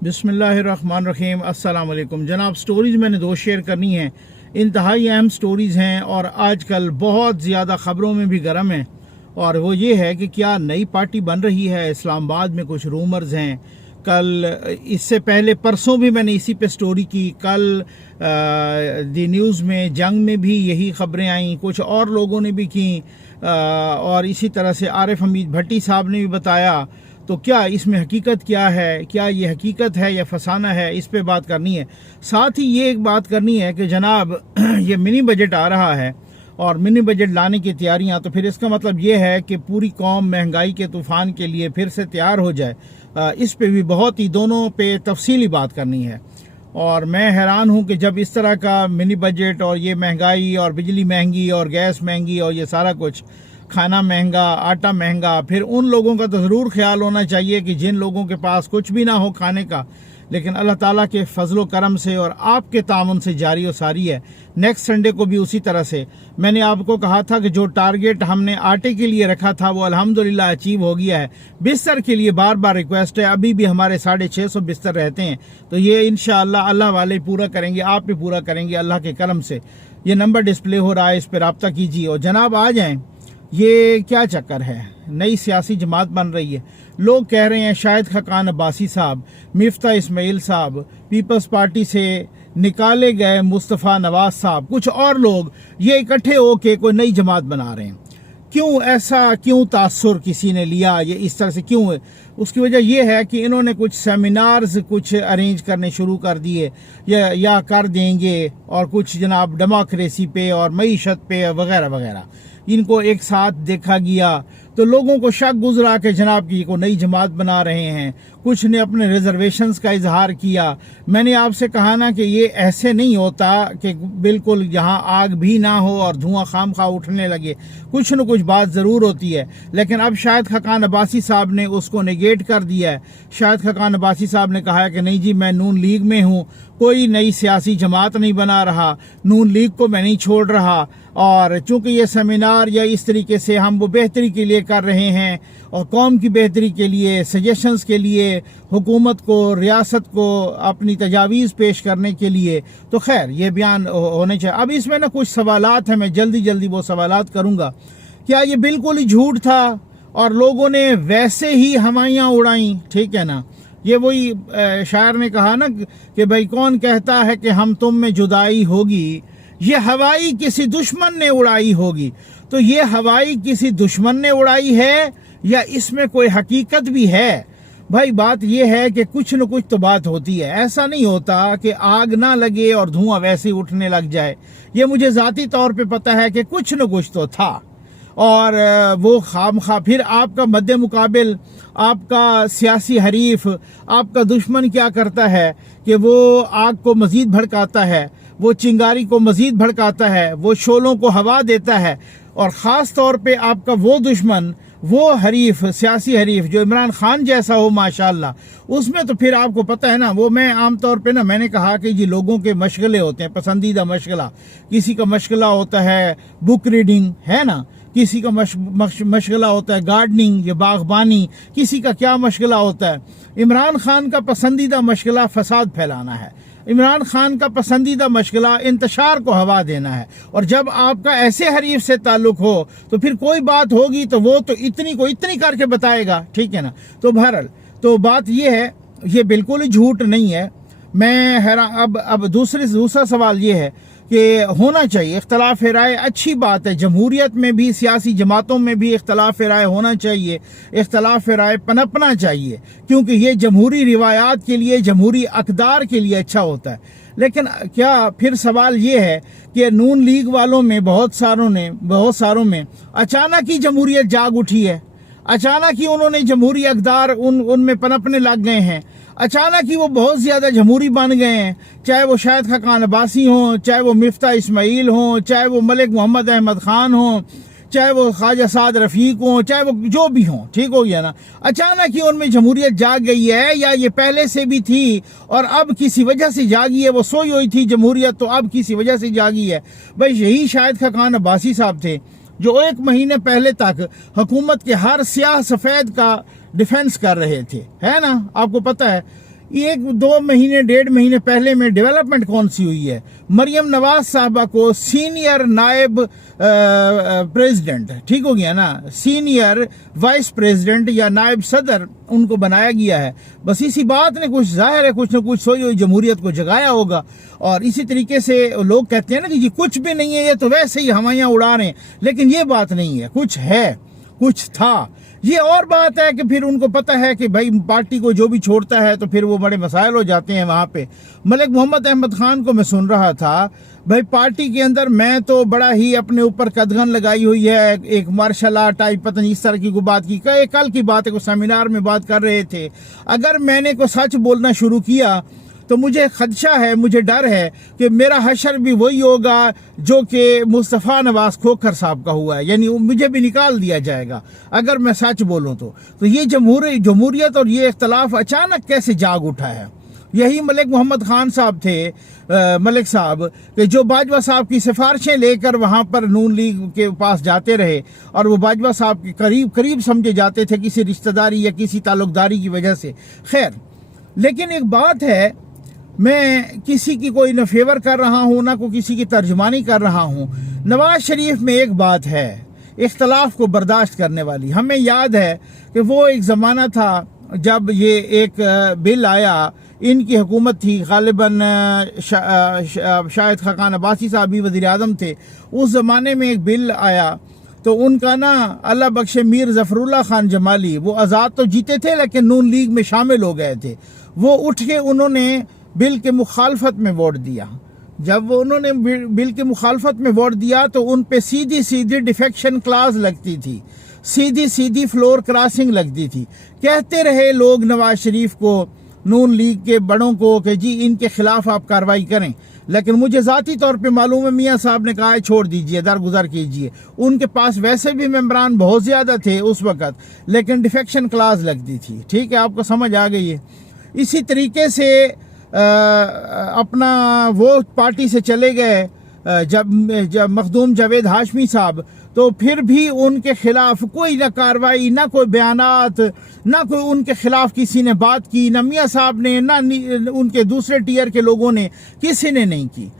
बिस्मिल्लाहिर्रहमानिर्रहीम। अस्सलाम वालेकुम जनाब। स्टोरीज़ मैंने दो शेयर करनी हैं, इंतहाई अहम स्टोरीज़ हैं और आजकल बहुत ज़्यादा ख़बरों में भी गर्म हैं। और वो ये है कि क्या नई पार्टी बन रही है, इस्लामाबाद में कुछ रूमर्स हैं। कल इससे पहले परसों भी मैंने इसी पे स्टोरी की। कल दी न्यूज़ में जंग में भी यही ख़बरें आईं, कुछ और लोगों ने भी की और इसी तरह से आरिफ हमीद भट्टी साहब ने भी बताया। तो क्या इसमें हकीकत क्या है, क्या ये हकीकत है या फसाना है, इस पे बात करनी है। साथ ही ये एक बात करनी है कि जनाब ये मिनी बजट आ रहा है और मिनी बजट लाने की तैयारियां, तो फिर इसका मतलब ये है कि पूरी कौम महंगाई के तूफान के लिए फिर से तैयार हो जाए। इस पे भी बहुत ही दोनों पे तफसीली बात करनी है। और मैं हैरान हूँ कि जब इस तरह का मिनी बजट और ये महंगाई और बिजली महंगी और गैस महंगी और ये सारा कुछ, खाना महंगा, आटा महंगा, फिर उन लोगों का तो ज़रूर ख्याल होना चाहिए कि जिन लोगों के पास कुछ भी ना हो खाने का, लेकिन अल्लाह ताला के फजलो करम से और आपके तामुन से जारी और सारी है। नेक्स्ट संडे को भी उसी तरह से मैंने आपको कहा था कि जो टारगेट हमने आटे के लिए रखा था वो अल्हम्दुलिल्लाह अचीव हो गया है। बिस्तर के लिए बार बार रिक्वेस्ट है, अभी भी हमारे 650 बिस्तर रहते हैं, तो ये इंशाअल्लाह अल्लाह वाले पूरा करेंगे, आप भी पूरा करेंगे अल्लाह के करम से। ये नंबर डिस्प्ले हो रहा है, इस पर रब्ता कीजिए। और जनाब आ जाएँ, ये क्या चक्कर है, नई सियासी जमात बन रही है। लोग कह रहे हैं शाहिद खकान अब्बासी साहब, मिफ्ता इस्माइल साहब, पीपल्स पार्टी से निकाले गए मुस्तफ़ा नवाज साहब, कुछ और लोग ये इकट्ठे होके कोई नई जमात बना रहे हैं। क्यों ऐसा, क्यों तासुर किसी ने लिया, ये इस तरह से क्यों है? उसकी वजह यह है कि इन्होंने कुछ सेमिनार्स कुछ अरेंज करने शुरू कर दिए या कर देंगे, और कुछ जनाब डेमोक्रेसी पे और मईशत पे वगैरह वगैरह इनको एक साथ देखा गया, तो लोगों को शक गुजरा कि जनाब की को नई जमात बना रहे हैं। कुछ ने अपने रिजर्वेशंस का इजहार किया। मैंने आपसे कहा ना कि ये ऐसे नहीं होता कि बिल्कुल यहाँ आग भी ना हो और धुआं खाम खा उठने लगे, कुछ न कुछ बात ज़रूर होती है। लेकिन अब शाहिद खकान अब्बासी साहब ने उसको नेगेट कर दिया है। शाहिद खकान अब्बासी साहब ने कहा है कि नहीं जी, मैं नून लीग में हूँ, कोई नई सियासी जमात नहीं बना रहा, नून लीग को मैं नहीं छोड़ रहा, और चूंकि ये सेमिनार या इस तरीके से हम वो बेहतरी के लिए कर रहे हैं और कौम की बेहतरी के लिए, सजेशंस के लिए, हुकूमत को, रियासत को अपनी तजावीज़ पेश करने के लिए, तो खैर ये बयान होने चाहिए। अब इसमें ना कुछ सवालात हैं, मैं जल्दी जल्दी वो सवालात करूँगा। क्या ये बिल्कुल ही झूठ था और लोगों ने वैसे ही हवाइयाँ उड़ाई? ठीक है ना, ये वही शायर ने कहा ना कि भाई कौन कहता है कि हम तुम में जुदाई होगी, ये हवाई किसी दुश्मन ने उड़ाई होगी। तो ये हवाई किसी दुश्मन ने उड़ाई है या इसमें कोई हकीकत भी है? भाई बात ये है कि कुछ न कुछ तो बात होती है। ऐसा नहीं होता कि आग ना लगे और धुआं वैसे ही उठने लग जाए। ये मुझे ज़ाती तौर पे पता है कि कुछ न कुछ तो था, और वो खामखा फिर आपका मद्दे मुकाबिल आपका सियासी हरीफ, आपका दुश्मन क्या करता है कि वो आग को मज़ीद भड़काता है, वो चिंगारी को मज़ीद भड़काता है, वो शोलों को हवा देता है। और ख़ास तौर पे आपका वो दुश्मन, वो हरीफ, सियासी हरीफ जो इमरान खान जैसा हो माशाल्लाह, उसमें तो फिर आपको पता है ना, वो मैं आम तौर पे ना, मैंने कहा कि जी लोगों के मशगले होते हैं, पसंदीदा मशगला। किसी का मशगला होता है बुक रीडिंग, है ना, किसी का मशगला होता है गार्डनिंग या बागबानी, किसी का क्या मशगला होता है। इमरान खान का पसंदीदा मशगला फसाद फैलाना है। इमरान खान का पसंदीदा मशगला इंतशार को हवा देना है। और जब आपका ऐसे हरीफ से ताल्लुक हो तो फिर कोई बात होगी तो वो तो इतनी को इतनी करके बताएगा, ठीक है ना। तो बहरहाल तो बात ये है, ये बिल्कुल ही झूठ नहीं है। मैं हैरान। अब दूसरा सवाल ये है कि होना चाहिए इख्तलाफ राय, अच्छी बात है। जमहूरियत में भी, सियासी जमातों में भी इख्तलाफ राय होना चाहिए, इख्तलाफ राय पनपना चाहिए, क्योंकि ये जमहूरी रिवायात के लिए, जमहूरी अक़दार के लिए अच्छा होता है। लेकिन क्या फिर सवाल ये है कि नून लीग वालों में बहुत सारों में अचानक ही जमहूरियत जाग उठी है, अचानक ही उन्होंने जमहूरी अक़दार उनमें पनपने लग गए हैं, अचानक ही वो बहुत ज़्यादा जमहूरी बन गए हैं। चाहे वो शाहिद खकान अब्बासी हों, चाहे वो मिफ्ता इस्माइल हों, चाहे वो मलिक मोहम्मद अहमद ख़ान हों, चाहे वो ख्वाजा साद रफ़ीक हों, चाहे वो जो भी हों, ठीक हो गया ना। अचानक ही उनमें जमहूरियत जाग गई है, या ये पहले से भी थी और अब किसी वजह से जागी है? वो सोई हुई थी जमहूरियत, तो अब किसी वजह से जागी है। भाई यही शाहिद खकान अब्बासी साहब थे जो 1 महीने पहले तक हुकूमत के हर स्याह सफ़ेद का डिफेंस कर रहे थे, है ना, आपको पता है। एक 2 महीने 1.5 महीने पहले में डेवलपमेंट कौन सी हुई है, मरियम नवाज साहबा को सीनियर नायब प्रेसिडेंट, ठीक हो गया ना, सीनियर वाइस प्रेसिडेंट या नायब सदर उनको बनाया गया है। बस इसी बात ने कुछ जाहिर है कुछ न कुछ सोई हुई जमहूरियत को जगाया होगा। और इसी तरीके से लोग कहते हैं ना कि जी कुछ भी नहीं है, ये तो वैसे ही हवाइयाँ उड़ा रहे हैं, लेकिन ये बात नहीं है, कुछ है, कुछ था। ये और बात है कि फिर उनको पता है कि भाई पार्टी को जो भी छोड़ता है तो फिर वो बड़े मसाइल हो जाते हैं वहाँ पे। मलिक मोहम्मद अहमद खान को मैं सुन रहा था, भाई पार्टी के अंदर मैं तो बड़ा ही अपने ऊपर कदगन लगाई हुई है, एक मार्शल आर्ट टाइप पता नहीं इस तरह की कोई बात की, कल की बात है, कोई सेमिनार में बात कर रहे थे। अगर मैंने को सच बोलना शुरू किया तो मुझे खदशा है, मुझे डर है कि मेरा हशर भी वही होगा जो कि मुस्तफ़ा नवाज खोखर साहब का हुआ है, यानी मुझे भी निकाल दिया जाएगा अगर मैं सच बोलूं तो ये जमहूरियत और ये इख्तलाफ अचानक कैसे जाग उठा है। यही मलिक मोहम्मद खान साहब थे, मलिक साहब, कि जो बाजवा साहब की सिफारिशें लेकर वहाँ पर नून लीग के पास जाते रहे और वो बाजवा साहब के करीब समझे जाते थे किसी रिश्तेदारी या किसी ताल्लुकदारी की वजह से। खैर, लेकिन एक बात है, मैं किसी की कोई न फेवर कर रहा हूँ ना कोई किसी की तर्जमानी कर रहा हूँ। नवाज शरीफ में एक बात है इख्तलाफ को बर्दाश्त करने वाली। हमें याद है कि वो एक ज़माना था जब ये एक बिल आया, इनकी हुकूमत थी, गालिबन शायद खाकान अब्बासी साहब भी वज़ीर आज़म थे, उस ज़माने में एक बिल आया तो उनका ना अल्लाह बख्शे मीर ज़फ़रुल्लाह खान जमाली, वो आज़ाद तो जीते थे लेकिन नून लीग में शामिल हो गए थे। वो उठ के उन्होंने बिल के मुखालफत में वोट दिया। जब वो उन्होंने बिल के मुखालफत में वोट दिया तो उन पे सीधी सीधी डिफेक्शन क्लास लगती थी, सीधी सीधी फ्लोर क्रॉसिंग लगती थी। कहते रहे लोग नवाज शरीफ को, नून लीग के बड़ों को, कि जी इनके खिलाफ आप कार्रवाई करें, लेकिन मुझे ज़ाती तौर पे मालूम है मियाँ साहब ने कहा है छोड़ दीजिए, दरगुजर कीजिए। उनके पास वैसे भी मेंबरान बहुत ज़्यादा थे उस वक़्त, लेकिन डिफेक्शन क्लास लगती थी। ठीक है, आपको समझ आ गई है। इसी तरीके से अपना वो पार्टी से चले गए जब मखदूम जावेद हाशमी साहब, तो फिर भी उनके खिलाफ कोई ना कार्रवाई, ना कोई बयानात, ना कोई उनके खिलाफ किसी ने बात की, ना मियाँ साहब ने, ना उनके दूसरे टीयर के लोगों ने, किसी ने नहीं की।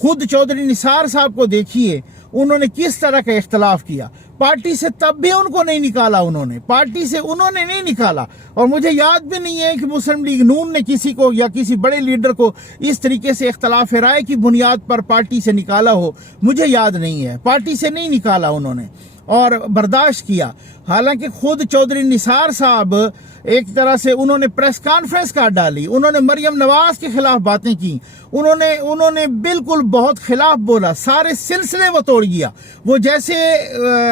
खुद चौधरी निसार साहब को देखिए, उन्होंने किस तरह का इख्तलाफ किया, पार्टी से तब भी उनको नहीं निकाला, उन्होंने पार्टी से उन्होंने नहीं निकाला। और मुझे याद भी नहीं है कि मुस्लिम लीग नून ने किसी को या किसी बड़े लीडर को इस तरीके से इख्तलाफ राय की बुनियाद पर पार्टी से निकाला हो, मुझे याद नहीं है। पार्टी से नहीं निकाला उन्होंने और बर्दाश्त किया। हालांकि खुद चौधरी निसार साहब एक तरह से उन्होंने प्रेस कॉन्फ्रेंस कर डाली, उन्होंने मरियम नवाज के खिलाफ बातें की, उन्होंने बिल्कुल बहुत खिलाफ बोला, सारे सिलसिले वो तोड़ गया। वो जैसे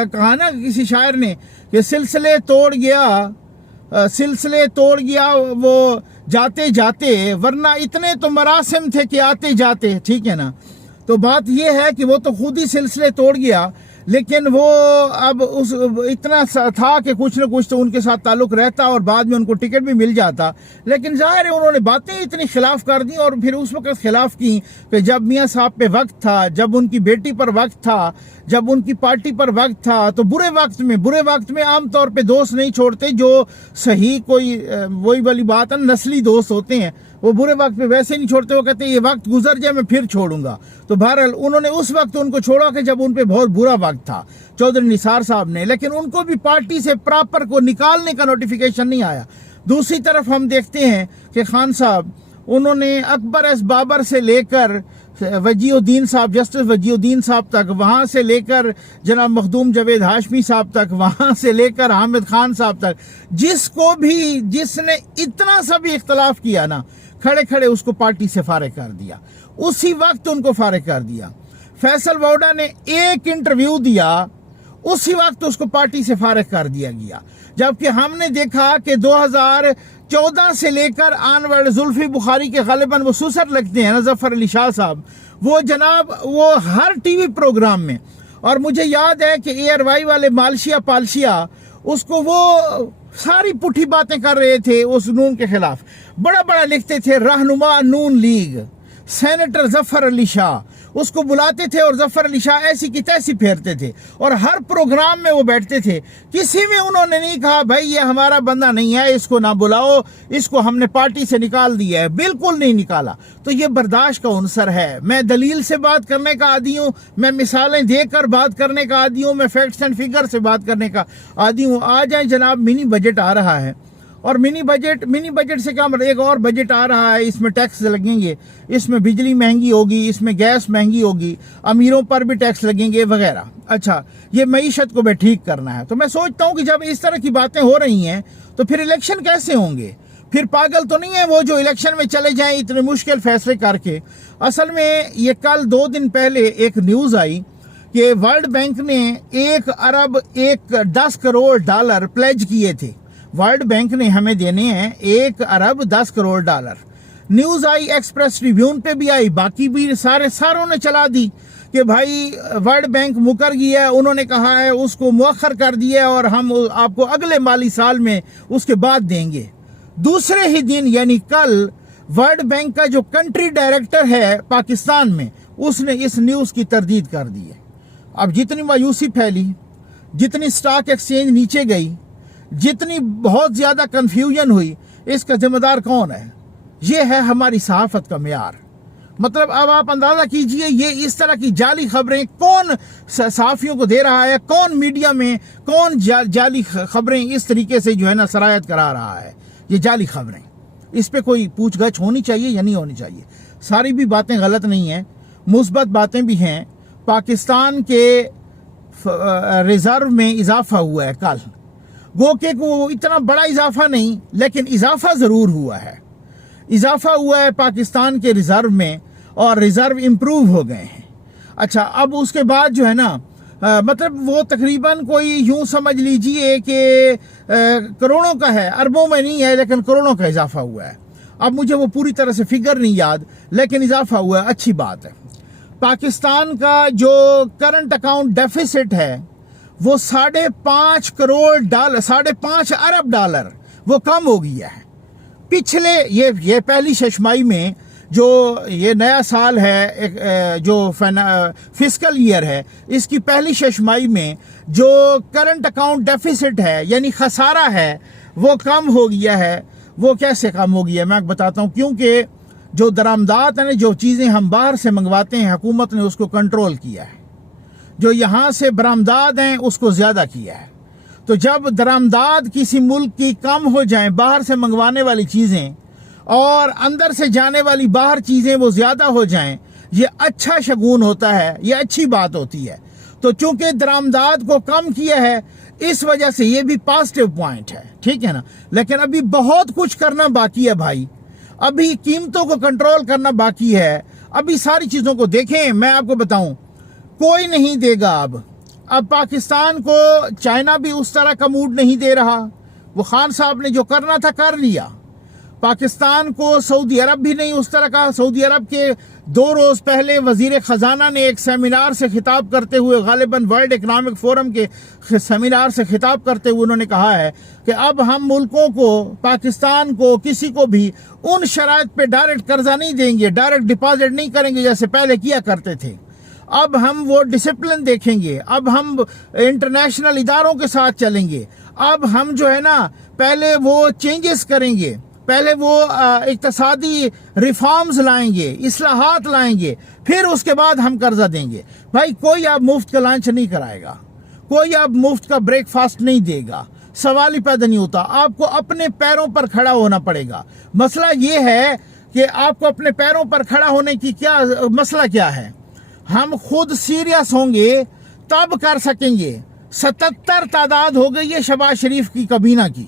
कहा ना किसी शायर ने कि सिलसिले तोड़ गया वो जाते जाते, वरना इतने तो मरासिम थे कि आते जाते। ठीक है ना, तो बात ये है कि वो तो खुद ही सिलसिले तोड़ गया, लेकिन वो अब उस इतना था कि कुछ न कुछ तो उनके साथ ताल्लुक रहता और बाद में उनको टिकट भी मिल जाता। लेकिन जाहिर है उन्होंने बातें इतनी खिलाफ कर दी, और फिर उस वक्त खिलाफ की कि जब मियाँ साहब पे वक्त था, जब उनकी बेटी पर वक्त था, जब उनकी पार्टी पर वक्त था, तो बुरे वक्त में आम तौर पे दोस्त नहीं छोड़ते जो सही कोई वही वाली बात है, नस्ली दोस्त होते हैं, वो बुरे वक्त पे वैसे नहीं छोड़ते। वो कहते हैं ये वक्त गुजर जाए मैं फिर छोड़ूंगा। तो बहरहाल उन्होंने उस वक्त उनको छोड़ा कि जब उन पे बहुत बुरा वक्त था चौधरी निसार साहब ने, लेकिन उनको भी पार्टी से प्रॉपर को निकालने का नोटिफिकेशन नहीं आया। दूसरी तरफ हम देखते हैं कि खान साहब, उन्होंने अकबर एस बाबर से लेकर वजीउद्दीन साहब, जस्टिस वजीउद्दीन साहब तक, वहाँ से लेकर जनाब मखदूम जावेद हाशमी साहब तक, वहाँ से लेकर हामिद खान साहब तक, जिसने इतना सा भी इख्तलाफ किया ना, खड़े खड़े उसको पार्टी से फारिग कर दिया, उसी वक्त उनको फारिग कर दिया। फैसल वोडा ने एक इंटरव्यू दिया, उसी वक्त उसको पार्टी से फारिग कर दिया गया। जबकि हमने देखा कि 2014 से लेकर आनवर्ड जुल्फी बुखारी के गालिबन वो सुसर लगते हैं ना, जफर अली शाह साहब, वो जनाब वो हर टीवी प्रोग्राम में, और मुझे याद है कि एयरवाई वाले मालशिया पालशिया उसको वो सारी पुठी बातें कर रहे थे उस नून के खिलाफ, बड़ा बड़ा लिखते थे रहनुमा नून लीग, سینیٹر ظفر علی شاہ اس کو بلاتے تھے اور ظفر علی شاہ ایسی کی تیسی پھیرتے تھے اور ہر پروگرام میں وہ بیٹھتے تھے. کسی میں انہوں نے نہیں کہا بھائی یہ ہمارا بندہ نہیں ہے, اس کو نہ بلاؤ, اس کو ہم نے پارٹی سے نکال دیا ہے. بالکل نہیں نکالا. تو یہ برداشت کا عنصر ہے. میں دلیل سے بات کرنے کا عادی ہوں, میں مثالیں دے کر بات کرنے کا عادی ہوں, میں فیکٹس اینڈ فگر سے بات کرنے کا عادی ہوں. آ جائیں جناب, منی بجٹ آ رہا ہے اور منی بجٹ سے کیا مطلب, ایک اور بجٹ آ رہا ہے, اس میں ٹیکس لگیں گے, اس میں بجلی مہنگی ہوگی, اس میں گیس مہنگی ہوگی, امیروں پر بھی ٹیکس لگیں گے وغیرہ. اچھا, یہ معیشت کو بھی ٹھیک کرنا ہے. تو میں سوچتا ہوں کہ جب اس طرح کی باتیں ہو رہی ہیں تو پھر الیکشن کیسے ہوں گے؟ پھر پاگل تو نہیں ہے وہ جو الیکشن میں چلے جائیں اتنے مشکل فیصلے کر کے. اصل میں یہ کل 2 دن پہلے ایک نیوز آئی کہ ورلڈ بینک نے 1 ارب 10 کروڑ ڈالر پلیج کیے تھے. ورلڈ بینک نے ہمیں دینے ہیں 1 ارب 10 کروڑ ڈالر. نیوز آئی, ایکسپریس ٹریبیون پہ بھی آئی, باقی بھی ساروں نے چلا دی کہ بھائی ورلڈ بینک مکر گیا ہے, انہوں نے کہا ہے اس کو مؤخر کر دیا ہے اور ہم آپ کو اگلے مالی سال میں اس کے بعد دیں گے. دوسرے ہی دن یعنی کل ورلڈ بینک کا جو کنٹری ڈائریکٹر ہے پاکستان میں, اس نے اس نیوز کی تردید کر دی ہے. اب جتنی مایوسی پھیلی, جتنی سٹاک ایکسچینج نیچے گئی, جتنی بہت زیادہ کنفیوژن ہوئی, اس کا ذمہ دار کون ہے؟ یہ ہے ہماری صحافت کا معیار. مطلب اب آپ اندازہ کیجئے یہ اس طرح کی جعلی خبریں کون صحافیوں کو دے رہا ہے, کون میڈیا میں کون جعلی خبریں اس طریقے سے جو ہے نا سرایت کرا رہا ہے. یہ جعلی خبریں, اس پہ کوئی پوچھ گچھ ہونی چاہیے یا نہیں ہونی چاہیے. ساری بھی باتیں غلط نہیں ہیں, مثبت باتیں بھی ہیں. پاکستان کے ریزرو میں اضافہ ہوا ہے کل, گو کہ وہ اتنا بڑا اضافہ نہیں لیکن اضافہ ضرور ہوا ہے. اضافہ ہوا ہے پاکستان کے ریزرو میں اور ریزرو امپروو ہو گئے ہیں. اچھا, اب اس کے بعد جو ہے نا مطلب وہ تقریباً کوئی یوں سمجھ لیجئے کہ کروڑوں کا ہے, اربوں میں نہیں ہے لیکن کروڑوں کا اضافہ ہوا ہے. اب مجھے وہ پوری طرح سے فگر نہیں یاد, لیکن اضافہ ہوا ہے, اچھی بات ہے. پاکستان کا جو کرنٹ اکاؤنٹ ڈیفیسٹ ہے وہ 5.5 کروڑ ڈالر, 5.5 ارب ڈالر وہ کم ہو گیا ہے. پچھلے یہ پہلی ششمائی میں جو یہ نیا سال ہے, جو فسکل ایئر ہے, اس کی پہلی ششمائی میں جو کرنٹ اکاؤنٹ ڈیفیسٹ ہے یعنی خسارہ ہے وہ کم ہو گیا ہے. وہ کیسے کم ہو گیا ہے میں بتاتا ہوں. کیونکہ جو درآمدات ہیں, جو چیزیں ہم باہر سے منگواتے ہیں, حکومت نے اس کو کنٹرول کیا ہے. جو یہاں سے برآمدات ہیں اس کو زیادہ کیا ہے. تو جب درآمدات کسی ملک کی کم ہو جائیں, باہر سے منگوانے والی چیزیں, اور اندر سے جانے والی باہر چیزیں وہ زیادہ ہو جائیں, یہ اچھا شگون ہوتا ہے, یہ اچھی بات ہوتی ہے. تو چونکہ درآمدات کو کم کیا ہے اس وجہ سے یہ بھی پازیٹیو پوائنٹ ہے, ٹھیک ہے نا. لیکن ابھی بہت کچھ کرنا باقی ہے بھائی, ابھی قیمتوں کو کنٹرول کرنا باقی ہے. ابھی ساری چیزوں کو دیکھیں, میں آپ کو بتاؤں کوئی نہیں دے گا. اب پاکستان کو چائنا بھی اس طرح کا موڈ نہیں دے رہا, وہ خان صاحب نے جو کرنا تھا کر لیا. پاکستان کو سعودی عرب بھی نہیں اس طرح کا. سعودی عرب کے 2 روز پہلے وزیر خزانہ نے ایک سیمینار سے خطاب کرتے ہوئے, غالباً ورلڈ اکنامک فورم کے سیمینار سے خطاب کرتے ہوئے انہوں نے کہا ہے کہ اب ہم ملکوں کو, پاکستان کو, کسی کو بھی ان شرائط پہ ڈائریکٹ قرضہ نہیں دیں گے, ڈائریکٹ ڈپازٹ نہیں کریں گے جیسے پہلے کیا کرتے تھے. اب ہم وہ ڈسپلن دیکھیں گے, اب ہم انٹرنیشنل اداروں کے ساتھ چلیں گے, اب ہم جو ہے نا پہلے وہ چینجز کریں گے, پہلے وہ اقتصادی ریفارمز لائیں گے, اصلاحات لائیں گے, پھر اس کے بعد ہم قرضہ دیں گے. بھائی کوئی آپ مفت کا لنچ نہیں کرائے گا, کوئی آپ مفت کا بریک فاسٹ نہیں دے گا, سوال ہی پیدا نہیں ہوتا. آپ کو اپنے پیروں پر کھڑا ہونا پڑے گا. مسئلہ یہ ہے کہ آپ کو اپنے پیروں پر کھڑا ہونے کی کیا مسئلہ کیا ہے. ہم خود سیریس ہوں گے تب کر سکیں گے. 77 تعداد ہو گئی ہے شہباز شریف کی کابینہ کی.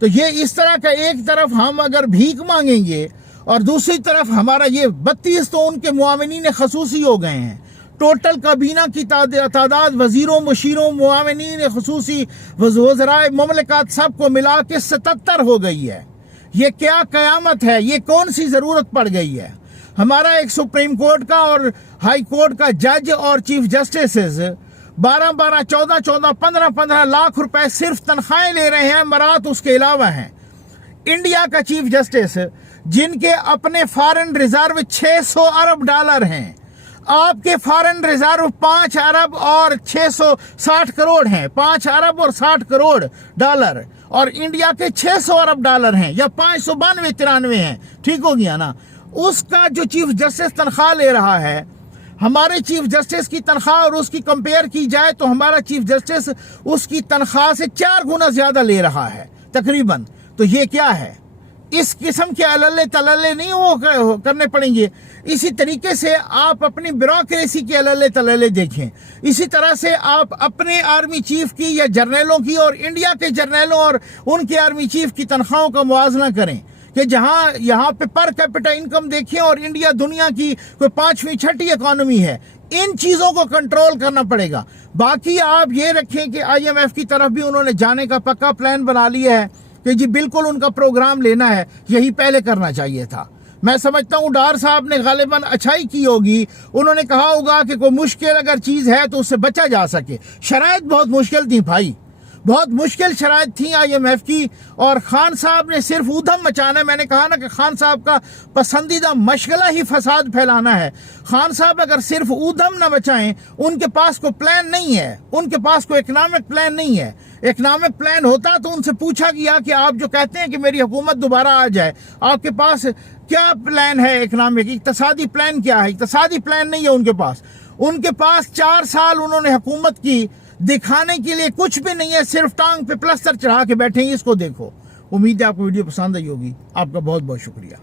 تو یہ اس طرح کا, ایک طرف ہم اگر بھیک مانگیں گے اور دوسری طرف ہمارا یہ 32 تو ان کے معاونین خصوصی ہو گئے ہیں. ٹوٹل کابینہ کی تعداد وزیروں, مشیروں, معاونین خصوصی, وزرائے مملکات سب کو ملا کے 77 ہو گئی ہے. یہ کیا قیامت ہے, یہ کون سی ضرورت پڑ گئی ہے. ہمارا ایک سپریم کورٹ کا اور ہائی کورٹ کا جج اور چیف جسٹسز 12 14 15 لاکھ روپے صرف تنخواہیں لے رہے ہیں, مرات اس کے علاوہ ہیں. انڈیا کا چیف جسٹس جن کے اپنے فارن ریزرو 600 ارب ڈالر ہیں. آپ کے فارن ریزرو 5 ارب اور 660 کروڑ ہیں, 5 ارب اور 60 کروڑ ڈالر, اور انڈیا کے 600 ارب ڈالر ہیں یا 592-93 ہیں. ٹھیک ہو گیا نا. اس کا جو چیف جسٹس تنخواہ لے رہا ہے, ہمارے چیف جسٹس کی تنخواہ اور اس کی کمپیئر کی جائے تو ہمارا چیف جسٹس اس کی تنخواہ سے 4 گنا زیادہ لے رہا ہے تقریباً. تو یہ کیا ہے؟ اس قسم کے عللے تللے نہیں وہ کرنے پڑیں گے. اسی طریقے سے آپ اپنی بیوروکریسی کے عللے تللے دیکھیں. اسی طرح سے آپ اپنے آرمی چیف کی یا جرنیلوں کی اور انڈیا کے جرنیلوں اور ان کے آرمی چیف کی تنخواہوں کا موازنہ کریں کہ جہاں یہاں پہ پر کیپٹا انکم دیکھیں اور انڈیا دنیا کی کوئی 5ویں 6ٹھی اکانومی ہے. ان چیزوں کو کنٹرول کرنا پڑے گا. باقی آپ یہ رکھیں کہ IMF کی طرف بھی انہوں نے جانے کا پکا پلان بنا لیا ہے کہ جی بالکل ان کا پروگرام لینا ہے. یہی پہلے کرنا چاہیے تھا. میں سمجھتا ہوں ڈار صاحب نے غالباً اچھائی کی ہوگی. انہوں نے کہا ہوگا کہ کوئی مشکل اگر چیز ہے تو اس سے بچا جا سکے. شرائط بہت مشکل تھی بھائی, بہت مشکل شرائط تھیں IMF کی, اور خان صاحب نے صرف ادھم مچانا ہے. میں نے کہا نا کہ خان صاحب کا پسندیدہ مشغلہ ہی فساد پھیلانا ہے. خان صاحب اگر صرف ادھم نہ بچائیں, ان کے پاس کوئی پلان نہیں ہے, ان کے پاس کوئی اکنامک پلان نہیں ہے. اکنامک پلان ہوتا تو ان سے پوچھا گیا کہ آپ جو کہتے ہیں کہ میری حکومت دوبارہ آ جائے, آپ کے پاس کیا پلان ہے اکنامک, اقتصادی پلان کیا ہے؟ اقتصادی پلان نہیں ہے ان کے پاس. ان کے پاس 4 سال انہوں نے حکومت کی, دکھانے کے لیے کچھ بھی نہیں ہے, صرف ٹانگ پہ پلستر چڑھا کے بیٹھے ہیں. اس کو دیکھو. امید ہے آپ کو ویڈیو پسند آئی ہوگی. آپ کا بہت بہت شکریہ.